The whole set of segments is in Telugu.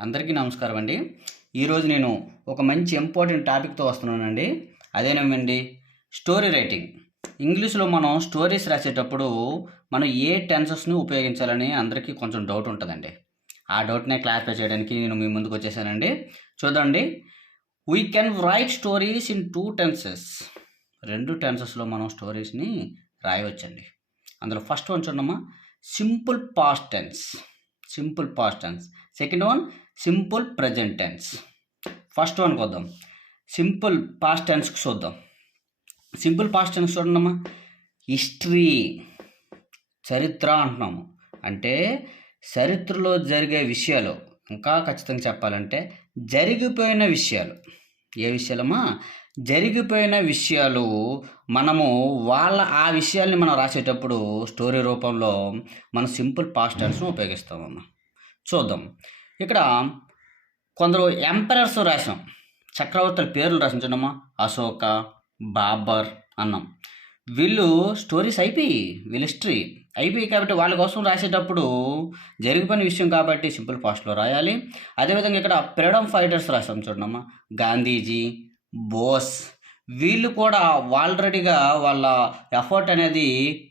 అందరికీ నమస్కారం అండి. ఈరోజు నేను ఒక మంచి ఇంపార్టెంట్ టాపిక్తో వస్తున్నానండి. అదేనేమండి? Story writing. ఇంగ్లీష్లో మనం స్టోరీస్ రాసేటప్పుడు మనం ఏ టెన్సెస్ని ఉపయోగించాలని అందరికీ కొంచెం డౌట్ ఉంటుందండి. ఆ డౌట్నే క్లారిఫై చేయడానికి నేను మీ ముందుకు వచ్చేసానండి. చూడండి we can write stories in two tenses రెండు టెన్సెస్లో మనం స్టోరీస్ని రాయవచ్చండి. అందులో ఫస్ట్ వన్ చూడమ్మా. Simple past tense. Simple past tense. Second one simple present tense. First వన్కి వద్దాం సింపుల్ పాస్ట్ టెన్స్కి చూద్దాం. సింపుల్ పాస్ట్ టెన్స్ చూడండమ్మా. హిస్టరీ చరిత్ర అంటున్నాము. అంటే చరిత్రలో జరిగే విషయాలు ఇంకా ఖచ్చితంగా చెప్పాలంటే జరిగిపోయిన విషయాలు. ఏ విషయాలమ్మా? జరిగిపోయిన విషయాలు మనము వాళ్ళ ఆ విషయాల్ని మనం రాసేటప్పుడు స్టోరీ రూపంలో మనం సింపుల్ పాస్ట్ టెన్స్ను ఉపయోగిస్తామమ్మా. చూద్దాం. ఇక్కడ కొందరు ఎంపరర్స్ రాసాం చక్రవర్తుల పేర్లు రాసిన చూడమ్మా. అశోక బాబర్ అన్నాం. వీళ్ళు స్టోరీస్ అయిపోయి వీళ్ళ హిస్టరీ అయిపోయి కాబట్టి వాళ్ళ కోసం రాసేటప్పుడు జరిగిపోయిన విషయం కాబట్టి సింపుల్ పాస్ట్లో రాయాలి. అదేవిధంగా ఇక్కడ ఫ్రీడమ్ ఫైటర్స్ రాసాం చూడమ్మా. గాంధీజీ బోస్ వీళ్ళు కూడా ఆల్రెడీగా వాళ్ళ ఎఫర్ట్ అనేది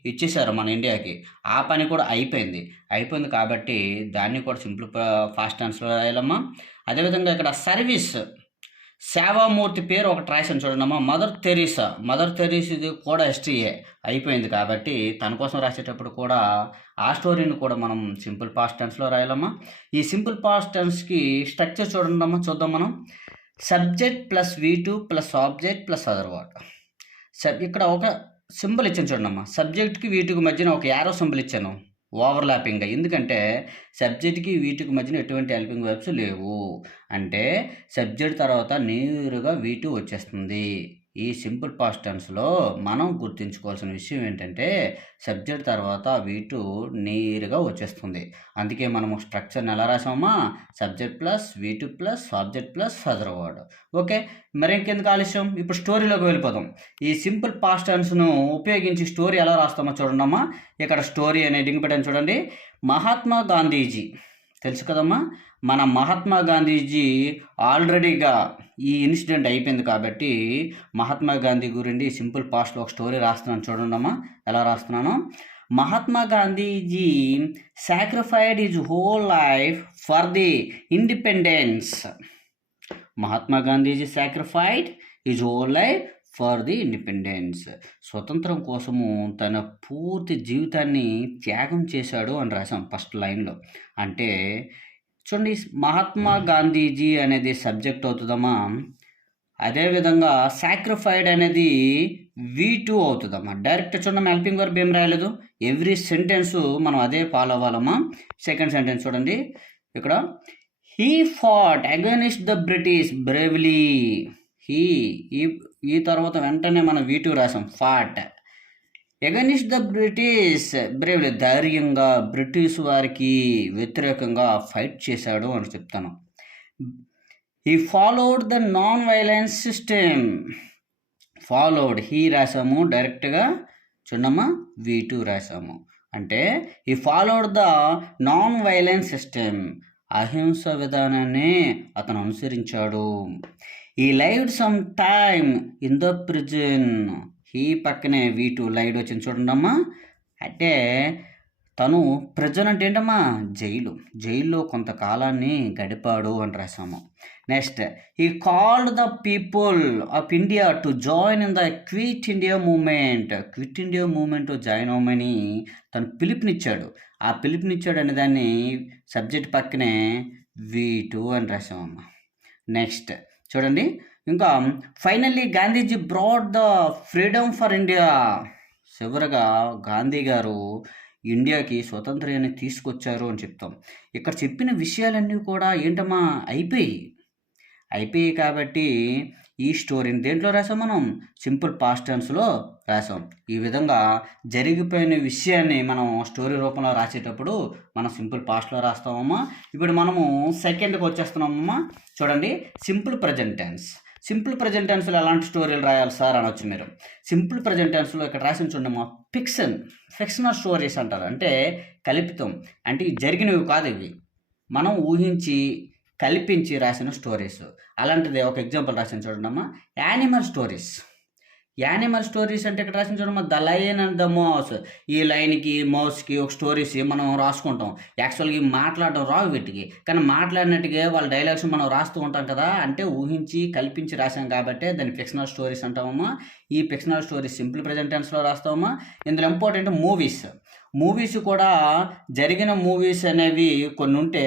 ఇచ్చేసారు మన ఇండియాకి. ఆ పని కూడా అయిపోయింది. అయిపోయింది కాబట్టి దాన్ని కూడా సింపుల్ ఫాస్ట్ ఆన్సర్ రాయాలమ్మా అదేవిధంగా ఇక్కడ సర్వీస్ సేవామూర్తి పేరు ఒక ట్రాక్షన్ చూడండమ్మా. Mother Teresa. మదర్ తెరీసాది కూడా హిస్టరీయే అయిపోయింది కాబట్టి తన కోసం రాసేటప్పుడు కూడా ఆ స్టోరీని కూడా మనం సింపుల్ పాస్ట్ టెన్స్లో రాయాలమ్మా. ఈ సింపుల్ పాస్ట్ టెన్స్కి స్ట్రక్చర్ చూడండమ్మా. చూద్దాం మనం. Subject plus V two plus object plus other word. Sub ఇక్కడ ఒక సింబల్ ఇచ్చాను చూడమ్మా సబ్జెక్ట్కి వీటికి మధ్యన ఒక యారో సింబల్ ఇచ్చాను. ఓవర్లాపింగ్గా ఎందుకంటే సబ్జెక్ట్కి వీటికి మధ్యన ఎటువంటి హెల్పింగ్ వెబ్స్ లేవు. అంటే సబ్జెక్ట్ తర్వాత నేరుగా వీటు వచ్చేస్తుంది. ఈ సింపుల్ పాస్ట్ టెన్స్లో మనం గుర్తుంచుకోవాల్సిన విషయం ఏంటంటే సబ్జెక్ట్ తర్వాత వీటు నేరుగా వచ్చేస్తుంది. అందుకే మనము స్ట్రక్చర్ని ఎలా రాసామా subject plus V two plus subject plus other word. Okay? మరి ఇంకెందుకు ఆలస్యం? ఇప్పుడు స్టోరీలోకి వెళ్ళిపోదాం. ఈ సింపుల్ పాస్ట్ టెన్స్ను ఉపయోగించి స్టోరీ ఎలా రాస్తామో చూడండమ్మా ఇక్కడ స్టోరీ అనే డింగ్ పెట్టాను చూడండి. మహాత్మా గాంధీజీ. తెలుసు కదమ్మా? మన మహాత్మా గాంధీజీ ఆల్రెడీగా ఈ ఇన్సిడెంట్ అయిపోయింది కాబట్టి మహాత్మా గాంధీ గురించి సింపుల్ పాస్ట్లో ఒక స్టోరీ రాస్తున్నాను చూడండమ్మా. ఎలా రాస్తున్నాను? Mahatma Gandhiji sacrificed his whole life for the independence Mahatma Gandhiji sacrificed his whole life for the independence స్వతంత్రం కోసము తన పూర్తి జీవితాన్ని త్యాగం చేశాడు అని రాశాం ఫస్ట్ లైన్లో. అంటే చూడండి మహాత్మా గాంధీజీ అనేది సబ్జెక్ట్ అవుతుందమ్మా. అదేవిధంగా సాక్రిఫైడ్ అనేది వి టూ అవుతుందమ్మా. డైరెక్ట్ చూడండి హెల్పింగ్ వర్బ్ ఏం రాయలేదు? ఎవ్రీ సెంటెన్స్ మనం అదే ఫాలో అవ్వాలమ్మా. సెకండ్ సెంటెన్స్ చూడండి. ఇక్కడ he fought against the British bravely he ఈ ఈ తర్వాత వెంటనే మనం వీటు రాసాం. Fought against the British bravely ధైర్యంగా బ్రిటిష్ వారికి వ్యతిరేకంగా ఫైట్ చేశాడు అని చెప్తాను. ఈ followed the non violence system followed he రాసాము డైరెక్ట్గా చూడమ్మా వీ టూ రాసాము అంటే ఈ followed the non violence system అహింస విధానాన్ని అతను అనుసరించాడు. ఈ live some time in the prison ఈ పక్కనే వీ టూ లైడ్ వచ్చింది చూడండి అమ్మా. అంటే తను ప్రజన్ అంటే ఏంటమ్మా? జైలు. జైల్లో కొంతకాలాన్ని గడిపాడు అని రాసాము నెక్స్ట్ ఈ called the people of India to join in the quit India movement quit India movement join అవ్వమని తను పిలుపునిచ్చాడు. ఆ పిలుపునిచ్చాడు అనే దాన్ని సబ్జెక్ట్ పక్కనే వీ టూ అని రాసామమ్మా నెక్స్ట్ చూడండి. ఇంకా finally Gandhiji brought the freedom for India. చివరగా గాంధీ గారు ఇండియాకి స్వతంత్రాన్ని తీసుకొచ్చారు అని చెప్తాం. ఇక్కడ చెప్పిన విషయాలన్నీ కూడా ఏంటమ్మా అయిపోయి అయిపోయి కాబట్టి ఈ స్టోరీని దేంట్లో రాసాం మనం? సింపుల్ పాస్ట్ టెన్స్లో రాసాం ఈ విధంగా జరిగిపోయిన విషయాన్ని మనం స్టోరీ రూపంలో రాసేటప్పుడు మనం సింపుల్ పాస్ట్లో రాస్తామమ్మా. ఇప్పుడు మనము సెకండ్కి వచ్చేస్తున్నామమ్మా. చూడండి simple present tense. Simple present టెన్స్లో ఎలాంటి స్టోరీలు రాయాలి సార్ అనొచ్చు మీరు? సింపుల్ ప్రజెంట్ టెన్స్లో ఇక్కడ రాసిన చూడండి ఫిక్షన్ ఫిక్షనల్ స్టోరీస్ అంటారు. అంటే కల్పితం. అంటే జరిగినవి కాదు ఇవి. మనం ఊహించి కల్పించి రాసిన స్టోరీస్. అలాంటిది ఒక ఎగ్జాంపుల్ రాసిన చూడండి యానిమల్ స్టోరీస్. యానిమల్ స్టోరీస్ అంటే ఇక్కడ రాసిన చూడమ్మా the lion and the mouse ఈ లైన్కి మౌస్కి ఒక స్టోరీస్ మనం రాసుకుంటాం. యాక్చువల్గా మాట్లాడటం మాట్లాడడం రావు వీటికి. కానీ మాట్లాడినట్టుగా వాళ్ళ డైలాగ్స్ మనం రాస్తూ ఉంటాం కదా అంటే ఊహించి కల్పించి రాసాం కాబట్టి దాన్ని ఫిక్షనల్ స్టోరీస్ అంటామమ్మా. ఈ ఫిక్షనల్ స్టోరీస్ సింపుల్ ప్రజెంటెన్స్లో రాస్తామమ్మా. ఇందులో ఇంపార్టెంట్ మూవీస్. మూవీస్ కూడా జరిగిన మూవీస్ అనేవి కొన్ని ఉంటే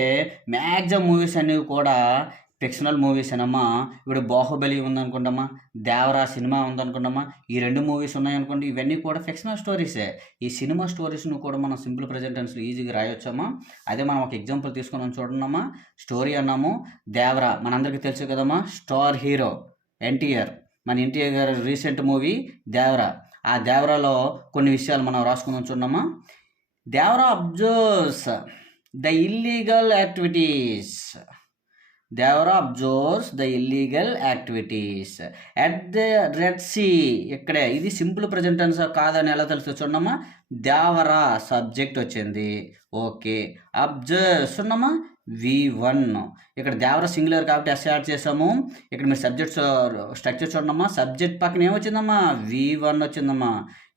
మ్యాక్సిమం మూవీస్ అనేవి కూడా ఫిక్షనల్ మూవీస్ అనమ్మా ఇప్పుడు బాహుబలి ఉందనుకుంటామా? దేవరా సినిమా ఉందనుకుంటామా? ఈ రెండు మూవీస్ ఉన్నాయనుకోండి ఇవన్నీ కూడా ఫిక్షనల్ స్టోరీసే ఈ సినిమా స్టోరీస్ను కూడా మనం సింపుల్ ప్రజెంటెన్స్లో ఈజీగా రాయొచ్చామా అదే మనం ఒక ఎగ్జాంపుల్ తీసుకున్నాం చూడమ్మా స్టోరీ అన్నాము దేవరా మనందరికీ తెలుసు కదమ్మా స్టార్ హీరో ఎన్టీఆర్. మన ఎన్టీఆర్ గారు రీసెంట్ మూవీ దేవరా. ఆ దేవరాలో కొన్ని విషయాలు మనం రాసుకుందాం చూడమ్మా Devara observes the illegal activities Devara observes the illegal activities at the Red Sea ఇక్కడే ఇది సింపుల్ ప్రజెంటెన్స్ కాదని ఎలా తెలుసు చూడమ్మా? దేవరా సబ్జెక్ట్ వచ్చింది. ఓకే. అబ్జర్వ్స్ ఉన్నామా వి వన్ ఇక్కడ దేవర సింగులర్ కాబట్టి ఎస్ యాడ్ చేసాము ఇక్కడ మీరు సబ్జెక్ట్స్ స్ట్రక్చర్ చూడమ్మా. సబ్జెక్ట్ పక్కన ఏమొచ్చిందమ్మా వి వన్ వచ్చిందమ్మా.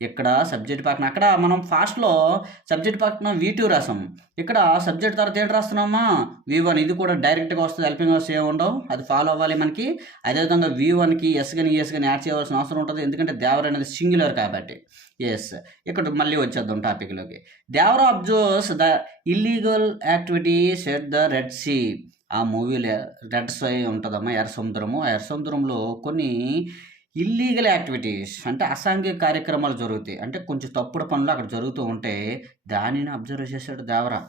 ఇక్కడ సబ్జెక్ట్ పక్కన అక్కడ మనం ఫాస్ట్లో సబ్జెక్ట్ పక్కన వి టూ రాసాం. ఇక్కడ సబ్జెక్ట్ తర్వాత ఏంటి రాస్తున్నామా? వి వన్ ఇది కూడా డైరెక్ట్గా వస్తుంది హెల్పింగ్ వర్స్ ఏమి ఉండవు. అది ఫాలో అవ్వాలి మనకి. అదేవిధంగా వి వన్కి ఎస్ కానీ ఎస్ కానీ యాడ్ చేయవలసిన అవసరం ఉంటుంది. ఎందుకంటే దేవర్ అనేది సింగులర్ కాబట్టి. ఎస్ ఇక్కడ మళ్ళీ వచ్చేద్దాం టాపిక్లోకి Devara observes the illegal activities at the Red Sea ఆ మూవీలో రెడ్ సై ఉంటుందమ్మా ఎర్ర సముద్రము ఆ ఎర్ర సముద్రంలో కొన్ని ఇల్లీగల్ యాక్టివిటీస్ అంటే అసాంఘిక కార్యక్రమాలు జరుగుతాయి. అంటే కొంచెం తప్పుడు పనులు అక్కడ జరుగుతూ ఉంటే దానిని అబ్జర్వ్ చేశాడు దేవరా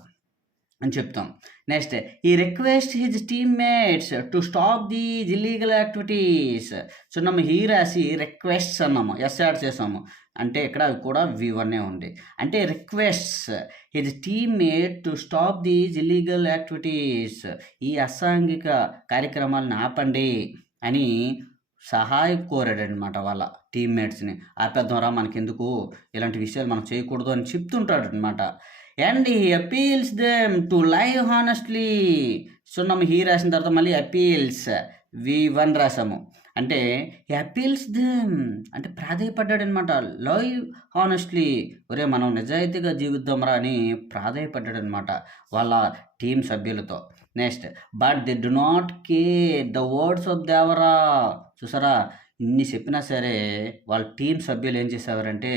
అని చెప్తాం. నెక్స్ట్ ఈ request his teammates to stop these illegal activities so నమ్మ హీ రాసి రిక్వెస్ట్స్ అన్నాము. ఎస్ యాడ్ చేసాము. అంటే ఇక్కడ అవి కూడా వి వన్నే ఉంది. అంటే requests his teammate to stop these illegal activities ఈ అసాంఘిక కార్యక్రమాలను ఆపండి అని సహాయం కోరాడనమాట వాళ్ళ టీమ్మేట్స్ని. ఆపేద్దాంరా మనకెందుకు? ఇలాంటి విషయాలు మనం చేయకూడదు అని చెప్తుంటాడు అనమాట and he appeals them to live honestly. సున్నం హీ రాసిన తర్వాత మళ్ళీ అపీల్స్. V one రాసాము. అంటే అపీల్స్ దెమ్. అంటే ప్రాధాయపడ్డాడు అనమాట లైవ్ హానెస్ట్లీ. ఒరే మనం నిజాయితీగా జీవిద్దాంరా అని ప్రాధాయపడ్డాడు అనమాట వాళ్ళ టీం సభ్యులతో. Next. But they do not care the words of Devara. చూసారా? ఇన్ని చెప్పినా సరే వాళ్ళ టీం సభ్యులు ఏం చేసేవారంటే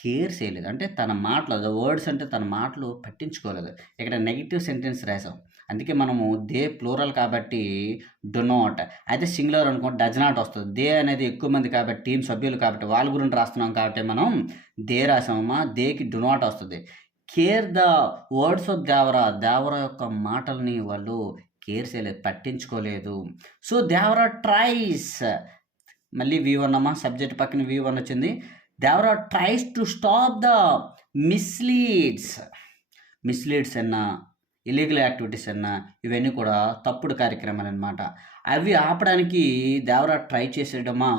కేర్ చేయలేదు. అంటే తన మాటలు ద వర్డ్స్ అంటే తన మాటలు పట్టించుకోలేదు. ఇక్కడ నెగిటివ్ సెంటెన్స్ రాసాం అందుకే మనము దే ప్లూరల్ కాబట్టి డు నాట్. అయితే సింగులర్ అనుకో డజ్ నాట్ వస్తుంది. దే అనేది ఎక్కువ మంది కాబట్టి టీం సభ్యులు కాబట్టి వాళ్ళ గురించి రాస్తున్నాం కాబట్టి మనం దే రాసామమ్మా దేకి డు నాట్ వస్తుంది. Care the words of Devara Devara యొక్క మాటల్ని వాళ్ళు కేర్ చేయలేదు పట్టించుకోలేదు. So Devara tries. మళ్ళీ వి వన్ అమ్మా సబ్జెక్ట్ పక్కన వి వన్ వచ్చింది. Devara tries to stop the misleads. Misleads అన్నా ఇలీగల్ యాక్టివిటీస్ అన్నా ఇవన్నీ కూడా తప్పుడు కార్యక్రమాలు అనమాట అవి ఆపడానికి దేవరా ట్రై చేసేయడమా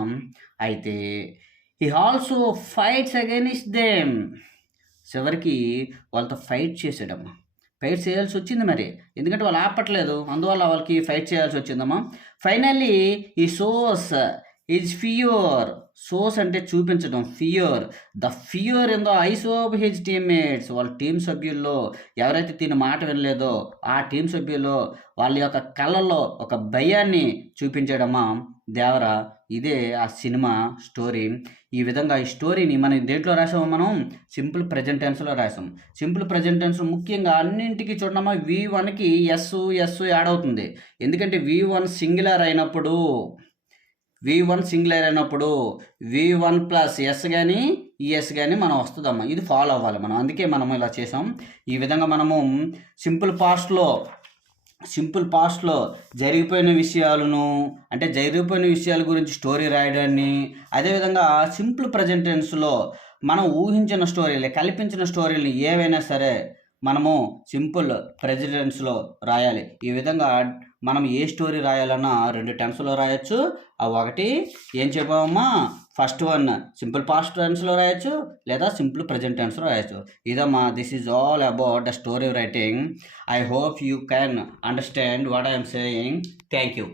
అయితే he also fights against them. చివరికి వాళ్ళతో ఫైట్ చేసేయడమ్మా ఫైట్ చేయాల్సి వచ్చింది మరి. ఎందుకంటే వాళ్ళు ఆపట్లేదు. అందువల్ల వాళ్ళకి ఫైట్ చేయాల్సి వచ్చిందమ్మా. ఫైనల్లీ ఈ సోస్ ఈజ్ ఫియోర్ సోస్ అంటే చూపించడం. Fear the fear in the eyes of his teammates వాళ్ళ టీం సభ్యుల్లో ఎవరైతే తిని మాట వినలేదో ఆ టీం సభ్యుల్లో వాళ్ళ యొక్క కళ్ళల్లో ఒక భయాన్ని చూపించడమా దేవరా ఇదే ఆ సినిమా స్టోరీ. ఈ విధంగా ఈ స్టోరీని మనం దేంట్లో రాసాము మనం? సింపుల్ ప్రజెంట్ టెన్స్లో రాసాం సింపుల్ ప్రజెంట్ టెన్స్ ముఖ్యంగా అన్నింటికి చూడమ్మా వి వన్కి ఎస్ ఎస్ యాడ్ అవుతుంది. ఎందుకంటే వి వన్ సింగులర్ అయినప్పుడు వి వన్ సింగులర్ అయినప్పుడు వి వన్ ప్లస్ ఎస్ కానీ ఈఎస్ కానీ మనం వస్తుందమ్మా. ఇది ఫాలో అవ్వాలి మనం. అందుకే మనం ఇలా చేసాం ఈ విధంగా మనము సింపుల్ పాస్ట్లో సింపుల్ పాస్ట్లో జరిగిపోయిన విషయాలను అంటే జరిగిపోయిన విషయాల గురించి స్టోరీ రాయడాన్ని అదేవిధంగా సింపుల్ ప్రజెంటెన్స్లో మనం ఊహించిన స్టోరీలు కల్పించిన స్టోరీలు ఏవైనా సరే మనము సింపుల్ ప్రెసిడెన్స్లో రాయాలి. ఈ విధంగా మనం ఏ స్టోరీ రాయాలన్నా రెండు టెన్స్లో రాయొచ్చు. ఆ ఒకటి ఏం చెప్పామమ్మా ఫస్ట్ వన్ సింపుల్ పాస్ట్ టెన్స్లో రాయొచ్చు లేదా సింపుల్ ప్రజెంట్ టెన్స్లో రాయొచ్చు. ఇదమ్మా this is all about the story writing. I hope you can understand what I'm saying. Thank you